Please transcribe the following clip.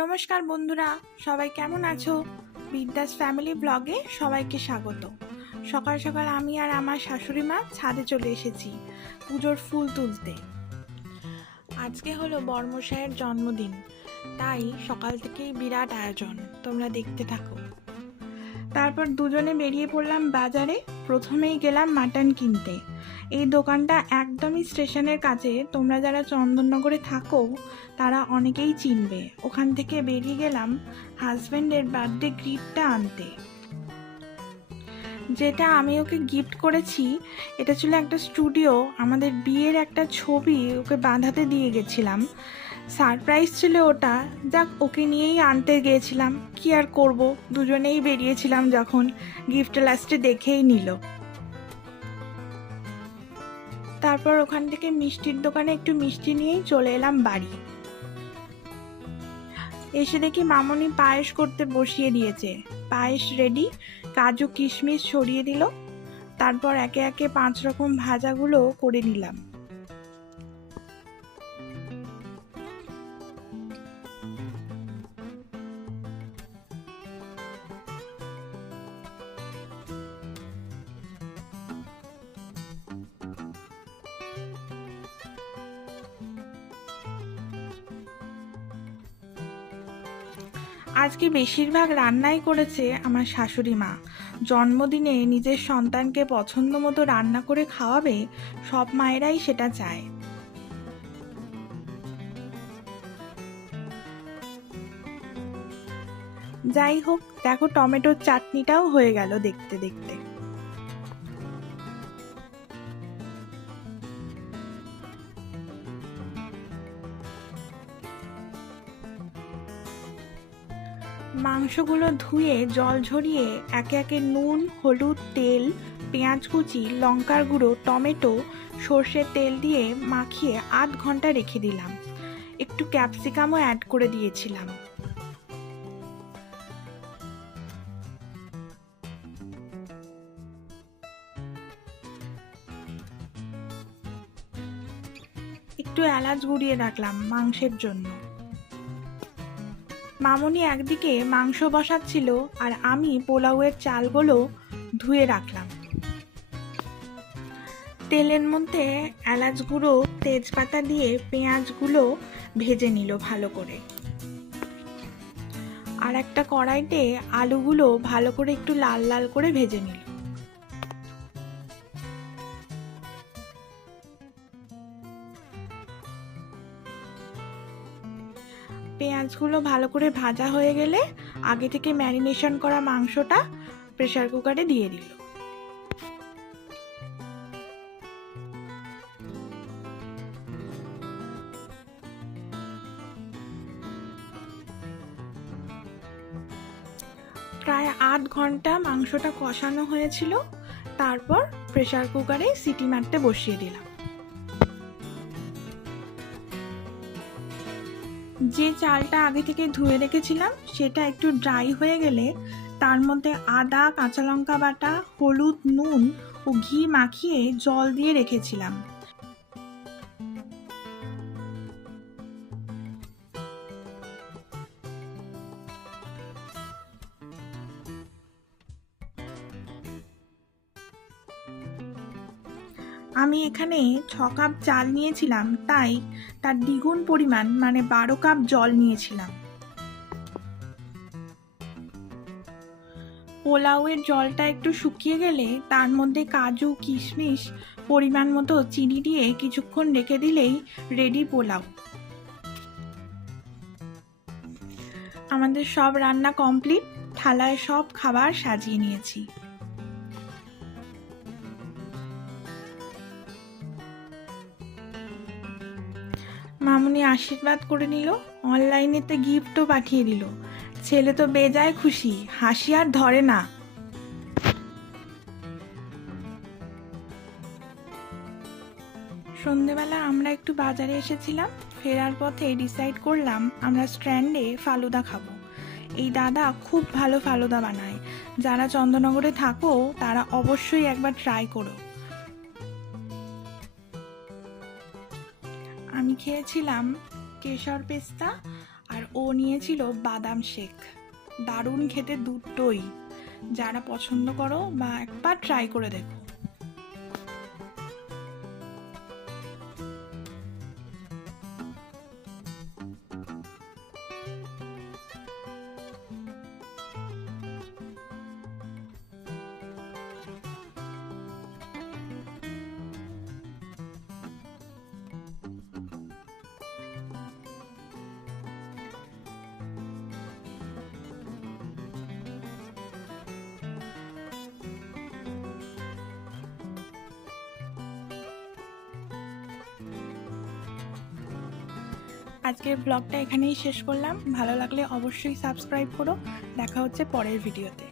নমস্কার বন্ধুরা, সবাই কেমন আছো? বিদ্যাস ফ্যামিলি ব্লগে সবাইকে স্বাগত। সকাল সকাল আমি আর আমার শাশুড়ি মা ছাদে চলে এসেছি পুজোর ফুল তুলতে। আজকে হলো বর্মশায়ের জন্মদিন, তাই সকাল থেকেই বিরাট আয়োজন, তোমরা দেখতে থাকো। তারপর দুজনে বেরিয়ে পড়লাম বাজারে। প্রথমেই গেলাম মাটন কিনতে। এই দোকানটা একদমই স্টেশনের কাছে। তোমরা যারা চন্দননগরে থাকো, তারা অনেকেই চিনবে। ওখান থেকে বেরিয়ে গেলাম হাজব্যান্ডের বার্থডে গিফটটা আনতে। যেটা আমি ওকে গিফট করেছি, এটা ছিল একটা স্টুডিও। আমাদের বিয়ের একটা ছবি ওকে বাঁধাতে দিয়ে গেছিলাম। সারপ্রাইজ ছিল ওটা। যাক, ওকে নিয়েই আনতে গিয়েছিলাম। কি আর করব? দুজনেই বেরিয়েছিলাম যখন গিফট লাস্টে দেখেই নিল। তারপর ওখান থেকে মিষ্টির দোকানে একটু মিষ্টি নিয়েই চলে এলাম বাড়ি। এসে দেখি মামনি পায়েস করতে বসিয়ে দিয়েছে। পায়েস রেডি কাজু কিশমিশ ছড়িয়ে দিল। তারপর একে একে পাঁচ রকম ভাজাগুলো করে নিলাম। আজকে বেশিরভাগ রান্নাই করেছে আমার শাশুড়ি মা। জন্মদিনে নিজের সন্তানকে পছন্দ মতো রান্না করে খাওয়াবে, সব মায়েরাই সেটা চায়। যাই হোক, দেখো টমেটোর চাটনিটাও হয়ে গেল দেখতে দেখতে। মাংসগুলো ধুয়ে জল ঝরিয়ে একে একে নুন, হলুদ, তেল, পেঁয়াজ কুচি, লঙ্কার গুঁড়ো, টমেটো, সর্ষের তেল দিয়ে মাখিয়ে আধ ঘণ্টা রেখে দিলাম। একটু ক্যাপসিকামও অ্যাড করে দিয়েছিলাম। একটু এলাচ গুঁড়িয়ে রাখলাম মাংসের জন্য। মামনি একদিকে মাংস বসাচ্ছিল আর আমি পোলাওয়ের চালগুলো ধুয়ে রাখলাম। তেলের মধ্যে এলাচ গুঁড়ো, তেজপাতা দিয়ে পেঁয়াজগুলো ভেজে নিল ভালো করে। আর একটা কড়াইতে আলুগুলো ভালো করে একটু লাল লাল করে ভেজে নিল। পেঁয়াজগুলো ভালো করে ভাজা হয়ে গেলে আগে থেকে ম্যারিনেশন করা মাংসটা প্রেশার কুকারে দিয়ে দিল। প্রায় আধ ঘণ্টা মাংসটা কষানো হয়েছিল, তারপর প্রেসার কুকারে সিটি মারতে বসিয়ে দিলাম। যে চালটা আগে থেকে ধুয়ে রেখেছিলাম, সেটা একটু ড্রাই হয়ে গেলে তার মধ্যে আদা, কাঁচা লঙ্কা বাটা, হলুদ, নুন ও ঘি মাখিয়ে জল দিয়ে রেখেছিলাম। আমি এখানে ছ কাপ চাল নিয়েছিলাম, তাই তার দ্বিগুণ পরিমাণ মানে বারো কাপ জল নিয়েছিলাম। পোলাওয়ের জলটা একটু শুকিয়ে গেলে তার মধ্যে কাজু, কিশমিশ পরিমাণ মতো চিনি দিয়ে কিছুক্ষণ রেখে দিলেই রেডি পোলাও। আমাদের সব রান্না কমপ্লিট থালায় সব খাবার সাজিয়ে নিয়েছি। মামুনি আশীর্বাদ করে নিল, অনলাইনেতে গিফটও পাঠিয়ে দিল। ছেলে তো বেজায় খুশি, হাসি আর ধরে না। সন্ধেবেলা আমরা একটু বাজারে এসেছিলাম, ফেরার পথে ডিসাইড করলাম আমরা স্ট্র্যান্ডে ফালুদা খাব। এই দাদা খুব ভালো ফালুদা বানায়, যারা চন্দ্রনগরে থাকো তারা অবশ্যই একবার ট্রাই করো। আমি খেয়েছিলাম কেশর পেস্তা আর ও নিয়েছিল বাদাম শেক। দারুণ খেতে দুটোই। যারা পছন্দ করো বা একবার ট্রাই করে দেখো। আজকের ব্লগটা এখানেই শেষ করলাম। ভালো লাগলে অবশ্যই সাবস্ক্রাইব করো। দেখা হচ্ছে পরের ভিডিওতে